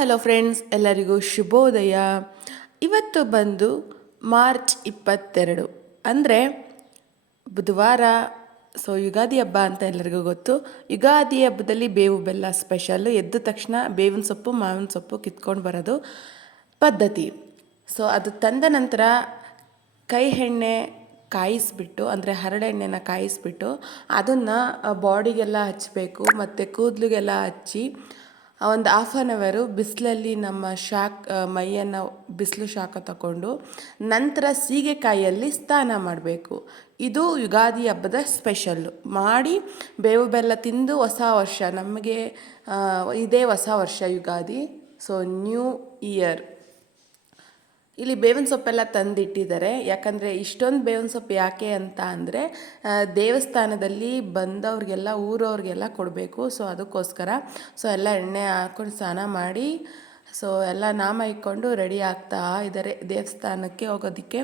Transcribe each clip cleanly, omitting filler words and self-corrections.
Hello friends, ಎಲ್ಲರಿಗೂ ಶುಭೋದಯ. ಇವತ್ತು ಬಂದು ಮಾರ್ಚ್ 22 ಅಂದರೆ ಬುಧವಾರ. ಸೊ ಯುಗಾದಿ ಹಬ್ಬ ಅಂತ ಎಲ್ಲರಿಗೂ ಗೊತ್ತು. ಯುಗಾದಿ ಹಬ್ಬದಲ್ಲಿ ಬೇವು ಬೆಲ್ಲ ಸ್ಪೆಷಲ್ಲು. ಎದ್ದ ತಕ್ಷಣ ಬೇವಿನ ಸೊಪ್ಪು ಮಾವಿನ ಸೊಪ್ಪು ಕಿತ್ಕೊಂಡು ಬರೋದು ಪದ್ಧತಿ. ಸೊ ಅದು ತಂದ ನಂತರ ಕೈ ಎಣ್ಣೆ ಕಾಯಿಸ್ಬಿಟ್ಟು, ಅಂದರೆ ಹರಳೆಣ್ಣೆನ ಕಾಯಿಸ್ಬಿಟ್ಟು ಅದನ್ನು ಬಾಡಿಗೆಲ್ಲ ಹಚ್ಚಬೇಕು ಮತ್ತು ಕೂದಲಿಗೆಲ್ಲ ಹಚ್ಚಿ ಒಂದು ಹಾಫ್ ಆನ್ ಅವರು ಬಿಸಿಲಲ್ಲಿ ನಮ್ಮ ಮೈಯನ್ನು ಬಿಸಿಲು ಶಾಖ ತಗೊಂಡು ನಂತರ ಸೀಗೆಕಾಯಿಯಲ್ಲಿ ಸ್ನಾನ ಮಾಡಬೇಕು. ಇದು ಯುಗಾದಿ ಹಬ್ಬದ ಸ್ಪೆಷಲ್ಲು. ಮಾಡಿ ಬೇವು ಬೆಲ್ಲ ತಿಂದು ಹೊಸ ವರ್ಷ, ನಮಗೆ ಇದೇ ಹೊಸ ವರ್ಷ ಯುಗಾದಿ. So new year. ಇಲ್ಲಿ ಬೇವಿನ ಸೊಪ್ಪೆಲ್ಲ ತಂದಿಟ್ಟಿದ್ದಾರೆ. ಯಾಕಂದರೆ ಇಷ್ಟೊಂದು ಬೇವಿನ ಸೊಪ್ಪು ಯಾಕೆ ಅಂತ ಅಂದರೆ ದೇವಸ್ಥಾನದಲ್ಲಿ ಬಂದವ್ರಿಗೆಲ್ಲ ಊರವ್ರಿಗೆಲ್ಲ ಕೊಡಬೇಕು. ಸೊ ಅದಕ್ಕೋಸ್ಕರ ಎಲ್ಲ ಎಣ್ಣೆ ಹಾಕ್ಕೊಂಡು ಸ್ನಾನ ಮಾಡಿ ಎಲ್ಲ ನಾಮ ಇಟ್ಕೊಂಡು ರೆಡಿ ಆಗ್ತಾ ಇದ್ದಾರೆ ದೇವಸ್ಥಾನಕ್ಕೆ ಹೋಗೋದಕ್ಕೆ.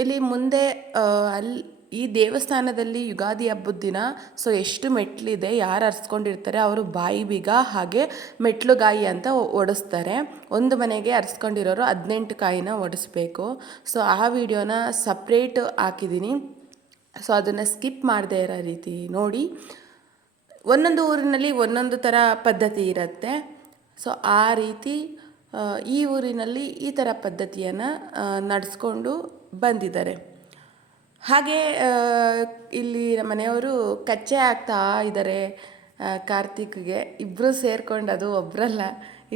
ಇಲ್ಲಿ ಮುಂದೆ ಈ ದೇವಸ್ಥಾನದಲ್ಲಿ ಯುಗಾದಿ ಹಬ್ಬದ ದಿನ ಎಷ್ಟು ಮೆಟ್ಲಿದೆ, ಯಾರು ಅರ್ಸ್ಕೊಂಡಿರ್ತಾರೆ ಅವರು ಬಾಯಿ ಬೀಗ ಹಾಗೆ ಮೆಟ್ಲುಗಾಯಿ ಅಂತ ಒಡಿಸ್ತಾರೆ. ಒಂದು ಮನೆಗೆ ಅರ್ಸ್ಕೊಂಡಿರೋರು 18 ಕಾಯಿನ ಒಡಿಸ್ಬೇಕು. ಆ ವಿಡಿಯೋನ ಸಪ್ರೇಟ್ ಹಾಕಿದ್ದೀನಿ. ಅದನ್ನು ಸ್ಕಿಪ್ ಮಾಡದೇ ಇರೋ ರೀತಿ ನೋಡಿ. ಒಂದೊಂದು ಊರಿನಲ್ಲಿ ಒಂದೊಂದು ಥರ ಪದ್ಧತಿ ಇರುತ್ತೆ. ಆ ರೀತಿ ಈ ಊರಿನಲ್ಲಿ ಈ ಥರ ಪದ್ಧತಿಯನ್ನು ನಡೆಸ್ಕೊಂಡು ಬಂದಿದ್ದಾರೆ. ಹಾಗೆ ಇಲ್ಲಿ ನಮ್ಮ ಮನೆಯವರು ಕಚ್ಚೆ ಹಾಕ್ತಾ ಇದ್ದಾರೆ ಕಾರ್ತಿಕ್ಗೆ. ಇಬ್ಬರು ಸೇರ್ಕೊಂಡು, ಅದು ಒಬ್ಬರಲ್ಲ,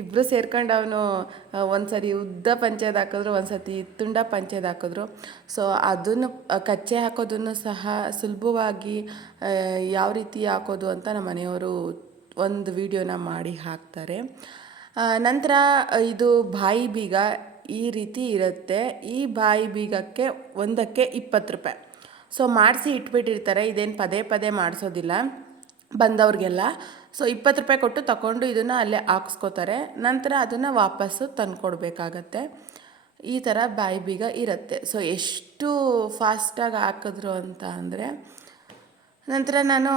ಇಬ್ಬರು ಸೇರ್ಕೊಂಡು ಅವನು ಒಂದು ಸರಿ ಉದ್ದ ಪಂಚೆದು ಹಾಕಿದ್ರು, ಒಂದು ಸತಿ ತುಂಡ ಪಂಚೆದು ಹಾಕಿದ್ರು. ಅದನ್ನು ಕಚ್ಚೆ ಹಾಕೋದನ್ನು ಸಹ ಸುಲಭವಾಗಿ ಯಾವ ರೀತಿ ಹಾಕೋದು ಅಂತ ನಮ್ಮ ಮನೆಯವರು ಒಂದು ವಿಡಿಯೋನ ಮಾಡಿ ಹಾಕ್ತಾರೆ. ನಂತರ ಇದು ಬಾಯಿ ಬೀಗ ಈ ರೀತಿ ಇರುತ್ತೆ. ಈ ಬಾಯಿ ಬೀಗಕ್ಕೆ ಒಂದಕ್ಕೆ 20 ರೂಪಾಯಿ. ಮಾಡಿಸಿ ಇಟ್ಬಿಟ್ಟಿರ್ತಾರೆ. ಇದೇನು ಪದೇ ಪದೇ ಮಾಡಿಸೋದಿಲ್ಲ ಬಂದವ್ರಿಗೆಲ್ಲ. 20 ರೂಪಾಯಿ ಕೊಟ್ಟು ತಗೊಂಡು ಇದನ್ನು ಅಲ್ಲೇ ಹಾಕ್ಸ್ಕೋತಾರೆ. ನಂತರ ಅದನ್ನು ವಾಪಸ್ಸು ತಂದುಕೊಡ್ಬೇಕಾಗತ್ತೆ. ಈ ಥರ ಬಾಯಿ ಬೀಗ ಇರುತ್ತೆ. ಎಷ್ಟು ಫಾಸ್ಟಾಗಿ ಹಾಕಿದ್ರು ಅಂತ ಅಂದರೆ, ನಂತರ ನಾನು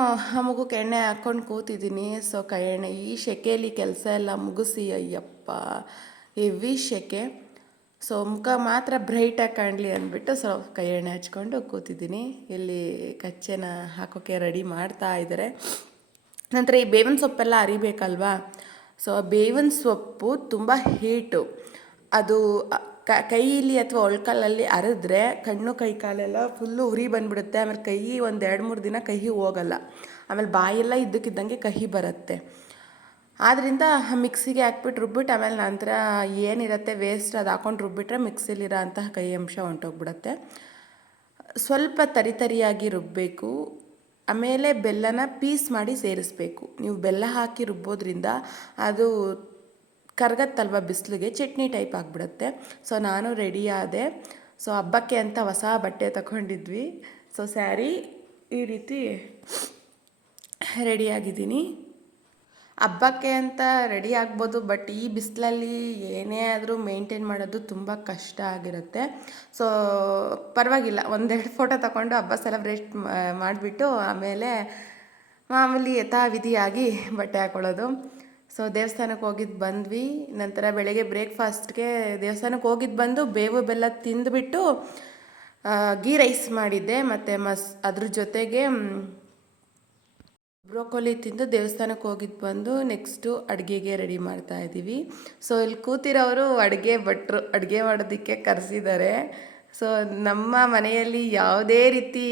ಮಗುಕ್ಕೆ ಎಣ್ಣೆ ಹಾಕ್ಕೊಂಡು ಕೂತಿದ್ದೀನಿ. ಕೈ ಎಣ್ಣೆ ಈ ಸೆಕೆಯಲ್ಲಿ ಕೆಲಸ ಎಲ್ಲ ಮುಗಿಸಿ, ಅಯ್ಯಪ್ಪ ಹೆವಿ ಸೆಕೆ. ಮುಖ ಮಾತ್ರ ಬ್ರೈಟಾಗಿ ಕಾಣಲಿ ಅಂದ್ಬಿಟ್ಟು ಕೈ ಎಣ್ಣೆ ಹಚ್ಕೊಂಡು ಕೂತಿದ್ದೀನಿ. ಇಲ್ಲಿ ಕಚ್ಚೆನ ಹಾಕೋಕ್ಕೆ ರೆಡಿ ಮಾಡ್ತಾ ಇದ್ದಾರೆ. ನಂತರ ಈ ಬೇವಿನ ಸೊಪ್ಪೆಲ್ಲ ಅರಿಬೇಕಲ್ವಾ. ಬೇವಿನ ಸೊಪ್ಪು ತುಂಬ ಹೀಟು. ಅದು ಕೈಯಲ್ಲಿ ಅಥವಾ ಒಳ್ಕಲ್ಲಲ್ಲಿ ಅರಿದ್ರೆ ಕಣ್ಣು ಕೈ ಕಾಲೆಲ್ಲ ಫುಲ್ಲು ಉರಿ ಬಂದುಬಿಡುತ್ತೆ. ಆಮೇಲೆ ಕೈ ಒಂದು 2-3 ದಿನ ಕಹಿ ಹೋಗಲ್ಲ. ಆಮೇಲೆ ಬಾಯೆಲ್ಲ ಇದ್ದಕ್ಕಿದ್ದಂಗೆ ಕಹಿ ಬರುತ್ತೆ. ಆದ್ದರಿಂದ ಮಿಕ್ಸಿಗೆ ಹಾಕ್ಬಿಟ್ಟು ರುಬ್ಬಿಟ್ಟು ಆಮೇಲೆ ನಂತರ ಏನಿರುತ್ತೆ ವೇಸ್ಟ್ ಅದು ಹಾಕೊಂಡು ರುಬ್ಬಿಟ್ರೆ ಮಿಕ್ಸಿಲಿರೋ ಅಂತಹ ಕಹಿ ಅಂಶ ಹೊಂಟೋಗ್ಬಿಡುತ್ತೆ. ಸ್ವಲ್ಪ ತರಿಯಾಗಿ ರುಬ್ಬಬೇಕು. ಆಮೇಲೆ ಬೆಲ್ಲನ ಪೀಸ್ ಮಾಡಿ ಸೇರಿಸ್ಬೇಕು. ನೀವು ಬೆಲ್ಲ ಹಾಕಿ ರುಬ್ಬೋದ್ರಿಂದ ಅದು ಕರ್ಗತ್ತಲ್ವ ಬಿಸಿಲಿಗೆ, ಚಟ್ನಿ ಟೈಪ್ ಆಗಿಬಿಡುತ್ತೆ. ನಾನು ರೆಡಿ ಆದೆ. ಹಬ್ಬಕ್ಕೆ ಅಂತ ಹೊಸ ಬಟ್ಟೆ ತಗೊಂಡಿದ್ವಿ. ಸ್ಯಾರಿ ಈ ರೀತಿ ರೆಡಿಯಾಗಿದ್ದೀನಿ. ಹಬ್ಬಕ್ಕೆ ಅಂತ ರೆಡಿ ಆಗ್ಬೋದು, ಬಟ್ ಈ ಬಿಸಿಲಲ್ಲಿ ಏನೇ ಆದರೂ ಮೇಂಟೈನ್ ಮಾಡೋದು ತುಂಬ ಕಷ್ಟ ಆಗಿರುತ್ತೆ. ಪರವಾಗಿಲ್ಲ, 1-2 ಫೋಟೋ ತಗೊಂಡು ಹಬ್ಬ ಸೆಲೆಬ್ರೇಟ್ ಮಾಡಿಬಿಟ್ಟು ಆಮೇಲೆ ಮಾಮೂಲಿ ಯಥಾವಿಧಿಯಾಗಿ ಬಟ್ಟೆ ಹಾಕೊಳ್ಳೋದು. ದೇವಸ್ಥಾನಕ್ಕೆ ಹೋಗಿದ್ದು ಬಂದ್ವಿ. ನಂತರ ಬೆಳಗ್ಗೆ ಬ್ರೇಕ್ಫಾಸ್ಟ್ಗೆ ದೇವಸ್ಥಾನಕ್ಕೆ ಹೋಗಿದ್ದು ಬಂದು ಬೇವು ಬೆಲ್ಲ ತಿಂದುಬಿಟ್ಟು ಗೀ ರೈಸ್ ಮಾಡಿದ್ದೆ. ಮತ್ತು ಅದ್ರ ಜೊತೆಗೆ ಬ್ರೋಕೊಲಿ ತಿಂದು ದೇವಸ್ಥಾನಕ್ಕೆ ಹೋಗಿದ್ದು ಬಂದು ನೆಕ್ಸ್ಟು ಅಡುಗೆಗೆ ರೆಡಿ ಮಾಡ್ತಾಯಿದ್ದೀವಿ. ಇಲ್ಲಿ ಕೂತಿರೋರು ಅಡುಗೆ ಭಟ್ರು, ಅಡುಗೆ ಮಾಡೋದಕ್ಕೆ ಕರೆಸಿದ್ದಾರೆ. ನಮ್ಮ ಮನೆಯಲ್ಲಿ ಯಾವುದೇ ರೀತಿ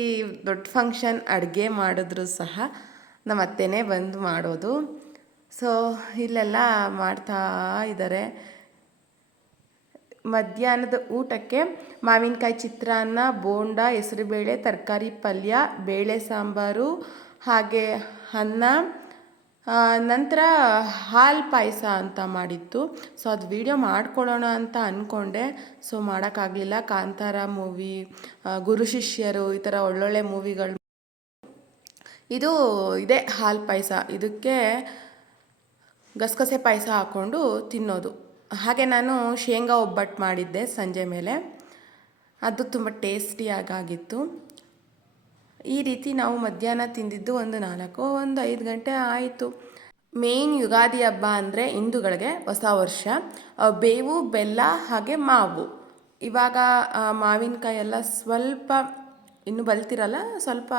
ದೊಡ್ಡ ಫಂಕ್ಷನ್ ಅಡುಗೆ ಮಾಡಿದ್ರೂ ಸಹ ನಮ್ಮ ಅತ್ತೆನೇ ಬಂದು ಮಾಡೋದು. ಇಲ್ಲೆಲ್ಲ ಮಾಡ್ತಾ ಇದ್ದಾರೆ. ಮಧ್ಯಾಹ್ನದ ಊಟಕ್ಕೆ ಮಾವಿನಕಾಯಿ ಚಿತ್ರಾನ್ನ, ಬೋಂಡ, ಹೆಸರುಬೇಳೆ, ತರಕಾರಿ ಪಲ್ಯ, ಬೇಳೆ ಸಾಂಬಾರು, ಹಾಗೆ ಅನ್ನ, ನಂತರ ಹಾಲು ಪಾಯಸ ಅಂತ ಮಾಡಿತ್ತು. ಅದು ವಿಡಿಯೋ ಮಾಡ್ಕೊಳ್ಳೋಣ ಅಂತ ಅಂದ್ಕೊಂಡೆ. ಮಾಡೋಕ್ಕಾಗಲಿಲ್ಲ. ಕಾಂತಾರ ಮೂವಿ, ಗುರು ಶಿಷ್ಯರು, ಈ ಥರ ಒಳ್ಳೊಳ್ಳೆ ಮೂವಿಗಳು. ಇದು ಇದೇ ಹಾಲು ಪಾಯಸ. ಇದಕ್ಕೆ ಗಸಗಸೆ ಪಾಯಸ ಹಾಕ್ಕೊಂಡು ತಿನ್ನೋದು. ಹಾಗೆ ನಾನು ಶೇಂಗಾ ಒಬ್ಬಟ್ಟು ಮಾಡಿದ್ದೆ ಸಂಜೆ ಮೇಲೆ. ಅದು ತುಂಬ ಟೇಸ್ಟಿಯಾಗಿತ್ತು. ಈ ರೀತಿ ನಾವು ಮಧ್ಯಾಹ್ನ ತಿಂದಿದ್ದು 4-5 ಗಂಟೆ ಆಯಿತು. ಮೇನ್ ಯುಗಾದಿ ಹಬ್ಬ ಅಂದರೆ ಹಿಂದೂಗಳಿಗೆ ಹೊಸ ವರ್ಷ. ಬೇವು ಬೆಲ್ಲ ಹಾಗೆ ಮಾವು. ಇವಾಗ ಮಾವಿನಕಾಯಿ ಎಲ್ಲ ಸ್ವಲ್ಪ ಇನ್ನೂ ಬಲ್ತಿರಲ್ಲ, ಸ್ವಲ್ಪ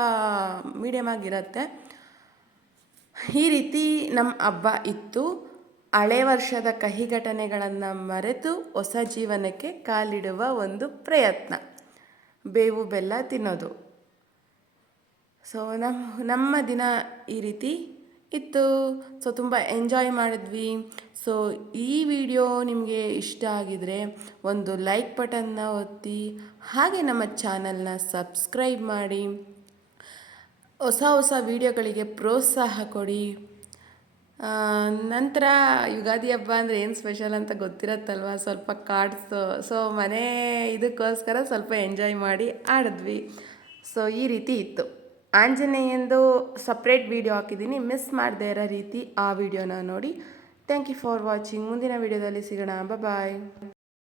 ಮೀಡಿಯಮ್ ಆಗಿರುತ್ತೆ. ಈ ರೀತಿ ನಮ್ಮ ಹಬ್ಬ ಇತ್ತು. ಹಳೆ ವರ್ಷದ ಕಹಿ ಘಟನೆಗಳನ್ನು ಮರೆತು ಹೊಸ ಜೀವನಕ್ಕೆ ಕಾಲಿಡುವ ಒಂದು ಪ್ರಯತ್ನ, ಬೇವು ಬೆಲ್ಲ ತಿನ್ನೋದು. ಸೊ ನಮ್ಮ ದಿನ ಈ ರೀತಿ ಇತ್ತು. ಸೊ ತುಂಬ ಎಂಜಾಯ್ ಮಾಡಿದ್ವಿ. ಸೊ ಈ ವಿಡಿಯೋ ನಿಮಗೆ ಇಷ್ಟ ಆಗಿದರೆ ಒಂದು ಲೈಕ್ ಬಟನ್ನ ಒತ್ತಿ, ಹಾಗೆ ನಮ್ಮ ಚಾನಲ್ನ ಸಬ್ಸ್ಕ್ರೈಬ್ ಮಾಡಿ, ಹೊಸ ಹೊಸ ವಿಡಿಯೋಗಳಿಗೆ ಪ್ರೋತ್ಸಾಹ ಕೊಡಿ. ನಂತರ ಯುಗಾದಿ ಹಬ್ಬ ಅಂದರೆ ಏನು ಸ್ಪೆಷಲ್ ಅಂತ ಗೊತ್ತಿರತ್ತಲ್ವ, ಸ್ವಲ್ಪ ಕಾರ್ಡ್ಸು. ಸೊ ಮನೆ ಇದಕ್ಕೋಸ್ಕರ ಸ್ವಲ್ಪ ಎಂಜಾಯ್ ಮಾಡಿ ಆಡಿದ್ವಿ. ಸೊ ಈ ರೀತಿ ಇತ್ತು. ಆಂಜನೇಯಂದು ಸಪ್ರೇಟ್ ವಿಡಿಯೋ ಹಾಕಿದ್ದೀನಿ, ಮಿಸ್ ಮಾಡದೇ ಇರೋ ರೀತಿ ಆ ವಿಡಿಯೋನ ನೋಡಿ. Thank you for watching. ಮುಂದಿನ ವಿಡಿಯೋದಲ್ಲಿ ಸಿಗೋಣ. ಬಾಯ್.